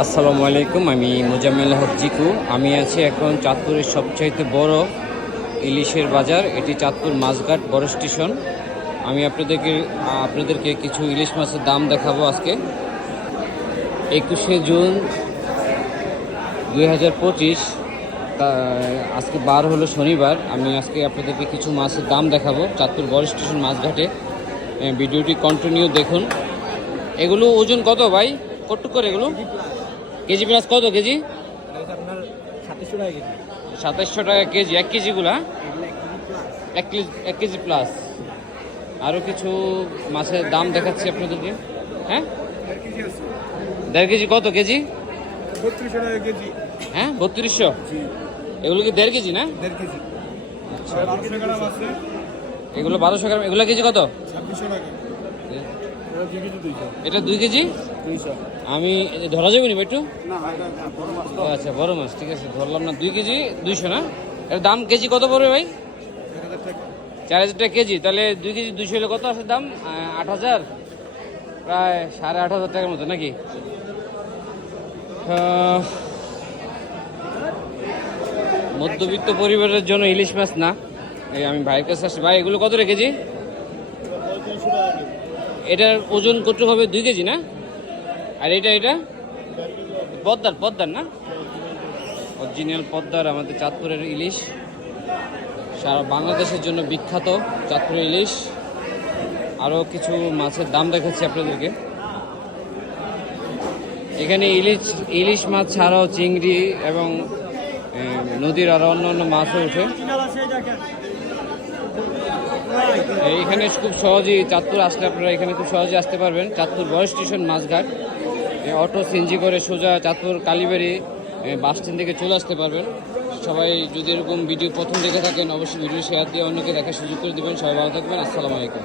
আসসালামু আলাইকুম, আমি মোজাম্মেল হক জিকু। আমি আছি এখন চাঁদপুরের সবচাইতে বড় ইলিশের বাজার, এটি চাঁদপুর মাছঘাট বড় স্টেশন। আমি আপনাদেরকে কিছু ইলিশ মাছের দাম দেখাবো আজকে। 21শে জুন 2025, আজকে বার হলো শনিবার। আমি আজকে আপনাদেরকে কিছু মাছের দাম দেখাবো চাঁদপুর বড় স্টেশন মাছঘাটে। ভিডিওটি কন্টিনিউ দেখুন। এগুলো ওজন কত ভাই? কত করে এগুলো? কেজি প্লাস কত কেজি? 2700 টাকা কেজি। 1 কেজিগুলা 1 KG plus. আরও কিছু মাছের দাম দেখাচ্ছি আপনাদেরকে। হ্যাঁ, 1.5 কেজি কত কেজি? 3200 টাকা কেজি। হ্যাঁ, 3200। এগুলো কি 1.5 কেজি না? 1.5 কেজি। 1200 গ্রাম আছে। এগুলো 1200 গ্রাম। এগুলো কেজি কত? 2600 টাকা। এটা 2 কেজি 200। এটা 2 কেজি 200। আমি ধরা যাবে নি একটু? না, এটা বড় মাছ তো। আচ্ছা, বড় মাছ, ঠিক আছে, ধরলাম না। 2 কেজি 200 না? এর দাম কেজি কত পড়বে ভাই? 1000 টাকা। 4000 টাকা কেজি। তাহলে 2 কেজি 200 হলে কত আছে দাম? 8000, প্রায় 8500 টাকার মতো নাকি? মধ্যবিত্ত পরিবারের জন্য ইলিশ মাছ না। এই আমি ভাইয়ের কাছে আসছি। ভাই, এগুলো কত রে কেজি? 3500 টাকা কেজি। এটার ওজন কত হবে? 2 কেজি না? আর এটা পদ্মার না? অরিজিনাল পদ্মার আমাদের চাঁদপুরের ইলিশ, সারা বাংলাদেশের জন্য বিখ্যাত চাঁদপুরের ইলিশ। আরও কিছু মাছের দাম দেখাচ্ছি আপনাদেরকে। এখানে ইলিশ মাছ ছাড়াও চিংড়ি এবং নদীর আরও অন্য মাছও ওঠে। এইখানে খুব সহজেই চাঁদপুর আসলে আপনারা এখানে খুব সহজে আসতে পারবেন। চাঁদপুর বড় স্টেশন মাছঘাট, অটো সিএনজি করে সোজা চাঁদপুর কালীবাড়ি বাস স্ট্যান্ড থেকে চলে আসতে পারবেন। সবাই যদি এরকম ভিডিও প্রথম দেখে থাকেন, অবশ্যই ভিডিও শেয়ার দিয়ে অন্যকে দেখার সুযোগ করে দেবেন। সবাই ভালো থাকবেন। আসসালামু আলাইকুম।